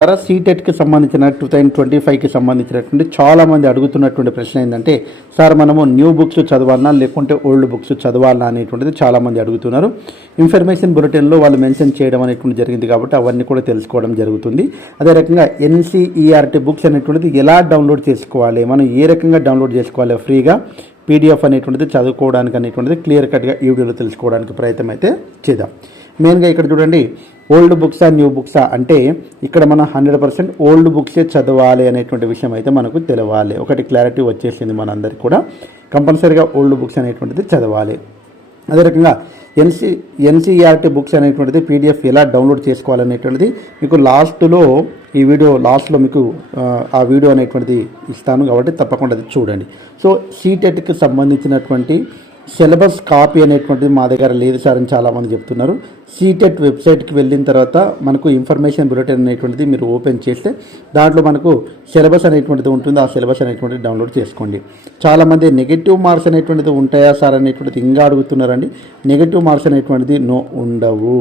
ద్వారా సీటెట్కి సంబంధించిన two thousand twenty ఫైవ్కి సంబంధించినటువంటి చాలామంది అడుగుతున్నటువంటి ప్రశ్న ఏంటంటే సార్ మనము న్యూ బుక్స్ చదవాలన్నా లేకుంటే ఓల్డ్ బుక్స్ చదవాలన్నా అనేటువంటిది చాలామంది అడుగుతున్నారు. ఇన్ఫర్మేషన్ బులెటిన్లో వాళ్ళు మెన్షన్ చేయడం అనేటువంటి జరిగింది కాబట్టి అవన్నీ కూడా తెలుసుకోవడం జరుగుతుంది. అదే రకంగా ఎన్సీఈఆర్టీ బుక్స్ అనేటువంటిది ఎలా డౌన్లోడ్ చేసుకోవాలి? మనం ఏ రకంగా డౌన్లోడ్ చేసుకోవాలి ఫ్రీగా? పీడిఎఫ్ అనేటువంటిది చదువుకోవడానికి అనేటువంటిది క్లియర్ కట్గా ఈ వీడియోలో తెలుసుకోవడానికి ప్రయత్నం అయితే చేద్దాం. మెయిన్గా ఇక్కడ చూడండి ఓల్డ్ బుక్సా న్యూ బుక్సా అంటే ఇక్కడ మనం హండ్రెడ్ పర్సెంట్ ఓల్డ్ బుక్సే చదవాలి అనేటువంటి విషయం అయితే మనకు తెలవాలి. ఒకటి క్లారిటీ వచ్చేసింది మనందరికి కూడా. కంపల్సరీగా ఓల్డ్ బుక్స్ అనేటువంటిది చదవాలి. అదే రకంగా ఎన్సీ ఎన్సీఆర్టీ బుక్స్ అనేటువంటిది పీడిఎఫ్ ఎలా డౌన్లోడ్ చేసుకోవాలనేటువంటిది మీకు లాస్ట్లో ఈ వీడియో లాస్ట్లో మీకు ఆ, ఆ వీడియో అనేటువంటిది ఇస్తాను కాబట్టి తప్పకుండా అది చూడండి. సో సీటెట్కి సంబంధించినటువంటి సిలబస్ కాపీ అనేటువంటిది మా దగ్గర లేదు సార్ అని చాలామంది చెప్తున్నారు. సీటెట్ వెబ్సైట్కి వెళ్ళిన తర్వాత మనకు ఇన్ఫర్మేషన్ బులెటిన్ అనేటువంటిది మీరు ఓపెన్ చేస్తే దాంట్లో మనకు సిలబస్ అనేటువంటిది ఉంటుంది. ఆ సిలబస్ అనేటువంటిది డౌన్లోడ్ చేసుకోండి. చాలామంది నెగిటివ్ మార్క్స్ అనేటువంటిది ఉంటాయా సార్ అనేటువంటిది ఇంకా అడుగుతున్నారండి. నెగిటివ్ మార్క్స్ అనేటువంటిది నో ఉండవు.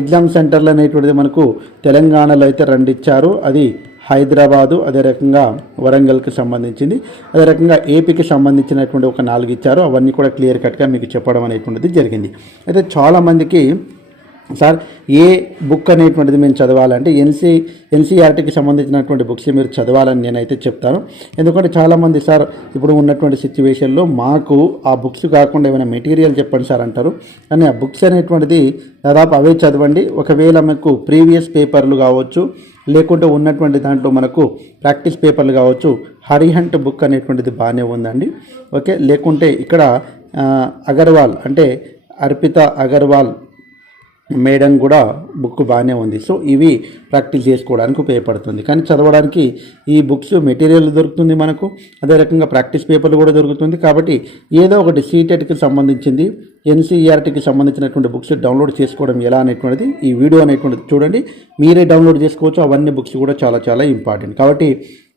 ఎగ్జామ్ సెంటర్లు అనేటువంటిది మనకు తెలంగాణలో అయితే రెండు ఇచ్చారు. అది హైదరాబాదు అదే రకంగా వరంగల్కి సంబంధించింది. అదే రకంగా ఏపీకి సంబంధించినటువంటి ఒక నాలుగు ఇచ్చారు. అవన్నీ కూడా క్లియర్ కట్గా మీకు చెప్పడం అనేటువంటిది జరిగింది. అయితే చాలామందికి సార్ ఏ బుక్ అనేటువంటిది మేము చదవాలంటే ఎన్సీ ఎన్సీఆర్టీకి సంబంధించినటువంటి బుక్స్ మీరు చదవాలని నేనైతే చెప్తాను. ఎందుకంటే చాలామంది సార్ ఇప్పుడు ఉన్నటువంటి సిచ్యువేషన్లో మాకు ఆ బుక్స్ కాకుండా ఏమైనా మెటీరియల్ చెప్పండి సార్ అంటారు. కానీ ఆ బుక్స్ అనేటువంటిది దాదాపు అవే చదవండి. ఒకవేళ మీకు ప్రీవియస్ పేపర్లు కావచ్చు లేకుంటే ఉన్నటువంటి దాంట్లో మనకు ప్రాక్టీస్ పేపర్లు కావచ్చు హరిహంట్ బుక్ అనేటువంటిది బాగానే ఉందండి. ఓకే లేకుంటే ఇక్కడ అగర్వాల్ అంటే అర్పిత అగర్వాల్ మేడం కూడా బుక్ బాగానే ఉంది. సో ఇవి ప్రాక్టీస్ చేసుకోవడానికి ఉపయోగపడుతుంది. కానీ చదవడానికి ఈ బుక్స్ మెటీరియల్ దొరుకుతుంది మనకు. అదే రకంగా ప్రాక్టీస్ పేపర్లు కూడా దొరుకుతుంది. కాబట్టి ఏదో ఒకటి సీటెట్కి సంబంధించింది ఎన్సీఈఆర్టీకి సంబంధించినటువంటి బుక్స్ డౌన్లోడ్ చేసుకోవడం ఎలా అనేటువంటిది ఈ వీడియో అనేటువంటిది చూడండి. మీరే డౌన్లోడ్ చేసుకోవచ్చు. అవన్నీ బుక్స్ కూడా చాలా చాలా ఇంపార్టెంట్. కాబట్టి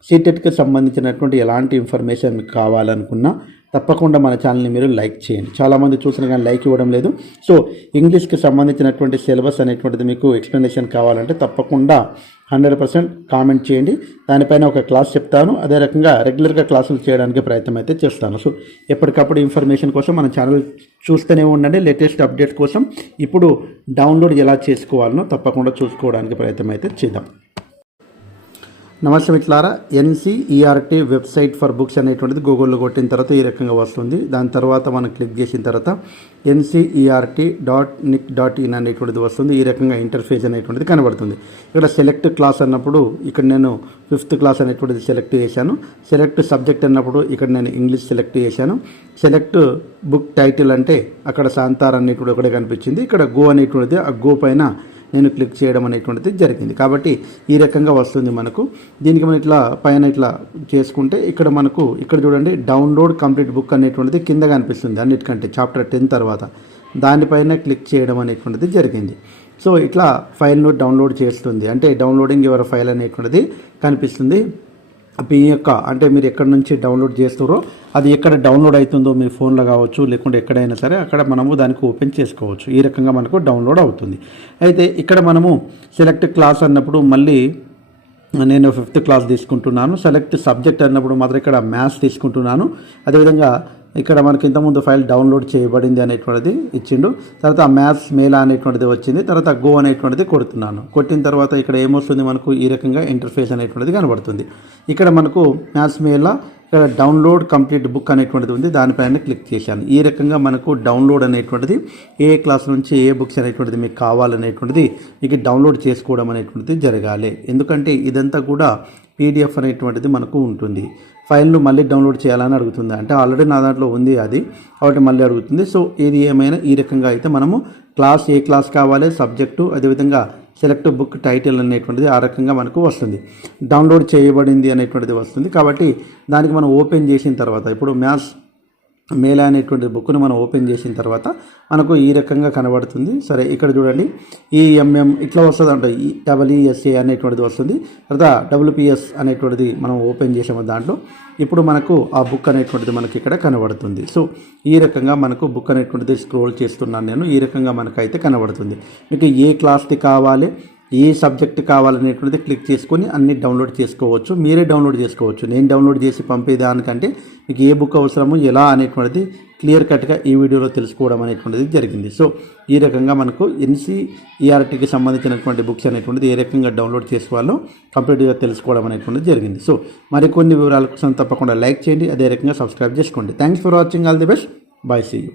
సీటెట్కి సంబంధించినటువంటి ఎలాంటి ఇన్ఫర్మేషన్ మీకు కావాలనుకున్నా తప్పకుండా మన ఛానల్ని మీరు లైక్ చేయండి. చాలామంది చూసిన కానీ లైక్ ఇవ్వడం లేదు. సో ఇంగ్లీష్కి సంబంధించినటువంటి సిలబస్ అనేటువంటిది మీకు ఎక్స్ప్లెనేషన్ కావాలంటే తప్పకుండా హండ్రెడ్ పర్సెంట్ కామెంట్ చేయండి. దానిపైన ఒక క్లాస్ చెప్తాను. అదే రకంగా రెగ్యులర్గా క్లాసులు చేయడానికి ప్రయత్నం అయితే చేస్తాను. సో ఎప్పటికప్పుడు ఇన్ఫర్మేషన్ కోసం మన ఛానల్ చూస్తూనే ఉండండి. లేటెస్ట్ అప్డేట్స్ కోసం ఇప్పుడు డౌన్లోడ్ ఎలా చేసుకోవాలనో తప్పకుండా చూసుకోవడానికి ప్రయత్నం అయితే చేద్దాం. నమస్తే మిత్రులారా ఎన్సీఈఆర్టీ వెబ్సైట్ ఫర్ బుక్స్ అనేటువంటిది గూగుల్లో కొట్టిన తర్వాత ఈ రకంగా వస్తుంది. దాని తర్వాత మనం క్లిక్ చేసిన తర్వాత NCERT dot nic dot in అనేటువంటిది వస్తుంది. ఈ రకంగా ఇంటర్ఫేస్ అనేటువంటిది కనబడుతుంది. ఇక్కడ సెలెక్ట్ క్లాస్ అన్నప్పుడు ఇక్కడ నేను ఫిఫ్త్ క్లాస్ అనేటువంటిది సెలెక్ట్ చేశాను. సెలెక్ట్ సబ్జెక్ట్ అన్నప్పుడు ఇక్కడ నేను ఇంగ్లీష్ సెలెక్ట్ చేశాను. సెలెక్ట్ బుక్ టైటిల్ అంటే అక్కడ సాంతార్ అనేటువంటి ఒకటే కనిపించింది. ఇక్కడ గో అనేటువంటిది ఆ గో పైన నేను క్లిక్ చేయడం అనేటువంటిది జరిగింది. కాబట్టి ఈ రకంగా వస్తుంది మనకు. దీనికి మనం ఇట్లా పైన ఇట్లా చేసుకుంటే ఇక్కడ మనకు ఇక్కడ చూడండి డౌన్లోడ్ కంప్లీట్ బుక్ అనేటువంటిది కింద కనిపిస్తుంది అన్నిటికంటే చాప్టర్ టెన్ తర్వాత. దానిపైన క్లిక్ చేయడం అనేటువంటిది జరిగింది. సో ఇట్లా ఫైల్ను డౌన్లోడ్ చేస్తుంది. అంటే డౌన్లోడింగ్ యువర్ ఫైల్ అనేటువంటిది కనిపిస్తుంది. మీ యొక్క అంటే మీరు ఎక్కడి నుంచి డౌన్లోడ్ చేస్తారో అది ఎక్కడ డౌన్లోడ్ అవుతుందో మీ ఫోన్లో కావచ్చు లేకుంటే ఎక్కడైనా సరే అక్కడ మనము దానికి ఓపెన్ చేసుకోవచ్చు. ఈ రకంగా మనకు డౌన్లోడ్ అవుతుంది. అయితే ఇక్కడ మనము సెలెక్ట్ క్లాస్ అన్నప్పుడు మళ్ళీ నేను ఫిఫ్త్ క్లాస్ తీసుకుంటున్నాను. సెలెక్ట్ సబ్జెక్ట్ అన్నప్పుడు మాత్రం ఇక్కడ మ్యాథ్స్ తీసుకుంటున్నాను. అదేవిధంగా ఇక్కడ మనకి ఇంతకుముందు ఫైల్ డౌన్లోడ్ చేయబడింది అనేటువంటిది ఇచ్చిండు. తర్వాత మ్యాథ్స్ మేలా అనేటువంటిది వచ్చింది. తర్వాత గో అనేటువంటిది కొడుతున్నాను. కొట్టిన తర్వాత ఇక్కడ ఏమొస్తుంది మనకు? ఈ రకంగా ఇంటర్ఫేస్ అనేటువంటిది కనబడుతుంది. ఇక్కడ మనకు మ్యాథ్స్ మేలా ఇక్కడ డౌన్లోడ్ కంప్లీట్ బుక్ అనేటువంటిది ఉంది. దానిపైన క్లిక్ చేశాను. ఈ రకంగా మనకు డౌన్లోడ్ అనేటువంటిది ఏ క్లాస్ నుంచి ఏ బుక్స్ అనేటువంటిది మీకు కావాలనేటువంటిది మీకు డౌన్లోడ్ చేసుకోవడం అనేటువంటిది జరగాలి. ఎందుకంటే ఇదంతా కూడా పీడిఎఫ్ అనేటువంటిది మనకు ఉంటుంది. ఫైల్ను మళ్ళీ డౌన్లోడ్ చేయాలని అడుగుతుంది. అంటే ఆల్రెడీ నా దాంట్లో ఉంది అది. కాబట్టి మళ్ళీ అడుగుతుంది. సో ఏది ఏమైనా ఈ రకంగా అయితే మనము క్లాస్ ఏ క్లాస్ కావాలి సబ్జెక్టు అదేవిధంగా సెలెక్ట్ బుక్ టైటిల్ అనేటువంటిది ఆ రకంగా మనకు వస్తుంది. డౌన్లోడ్ చేయబడింది అనేటువంటిది వస్తుంది. కాబట్టి దానికి మనం ఓపెన్ చేసిన తర్వాత ఇప్పుడు మ్యాథ్స్ మేళ అనేటువంటి బుక్ను మనం ఓపెన్ చేసిన తర్వాత మనకు ఈ రకంగా కనబడుతుంది. సరే ఇక్కడ చూడండి. ఈ ఎంఎం ఇట్లా వస్తుంది అంటే. ఈ డబ్ల్యూఎస్ఏ అనేటువంటిది వస్తుంది. తర్వాత డబ్ల్యూపిఎస్ అనేటువంటిది మనం ఓపెన్ చేసాము దాంట్లో. ఇప్పుడు మనకు ఆ బుక్ అనేటువంటిది మనకి ఇక్కడ కనబడుతుంది. సో ఈ రకంగా మనకు బుక్ అనేటువంటిది స్క్రోల్ చేస్తున్నాను నేను. ఈ రకంగా మనకైతే కనబడుతుంది. మీకు ఏ క్లాస్ది కావాలి? ఏ సబ్జెక్ట్ కావాలనేటువంటిది క్లిక్ చేసుకొని అన్ని డౌన్లోడ్ చేసుకోవచ్చు. మీరే డౌన్లోడ్ చేసుకోవచ్చు. నేను డౌన్లోడ్ చేసి పంపేదానికంటే మీకు ఏ బుక్ అవసరము ఎలా అనేటువంటిది క్లియర్ కట్గా ఈ వీడియోలో తెలుసుకోవడం అనేటువంటిది జరిగింది. సో ఈ రకంగా మనకు ఎన్సీఈఆర్టీకి సంబంధించినటువంటి బుక్స్ అనేటువంటిది ఏ రకంగా డౌన్లోడ్ చేసుకోవాలో కంప్లీట్గా తెలుసుకోవడం అనేటువంటిది జరిగింది. సో మరికొన్ని వివరాల కోసం తప్పకుండా లైక్ చేయండి. అదే రకంగా సబ్స్క్రైబ్ చేసుకోండి. Thanks for watching all the best bye see you